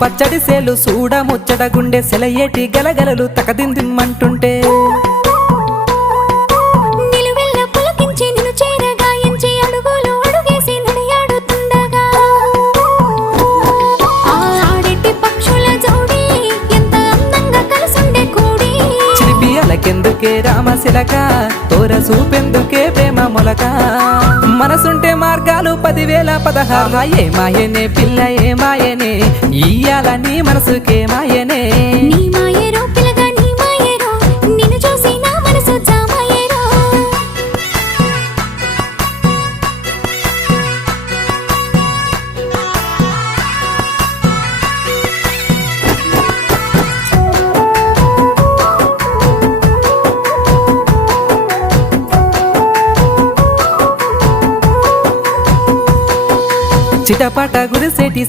పచ్చడి సేలు సూడ ముచ్చట గుండె సెలయేటి గలగలలు తకదిందిమ్మంటుంటే నిలువెల్ల పులకించి నిన్ను చేరగాయించి అడుగులు అడుగేసి నడియాడుతుండగా ఆడెట్టి పక్షుల జోడి ఎంత అందంగా కలుసుండే కూడి చిలిపి అలకెందుకే రామశిలక తోర సూపెందుకే ప్రేమ మొలక మనసుంటే మార్గాలు 10,016 ఏ మాయనే పిల్ల ఏ మాయనే ఇయ్యాల నీ మనసుకే మాయనే నీ మాయేరో పిల్లగా నీ మాయేరో నిన్ను చూసి నా మనసు జామాయేరో చిటపట గురిసేటి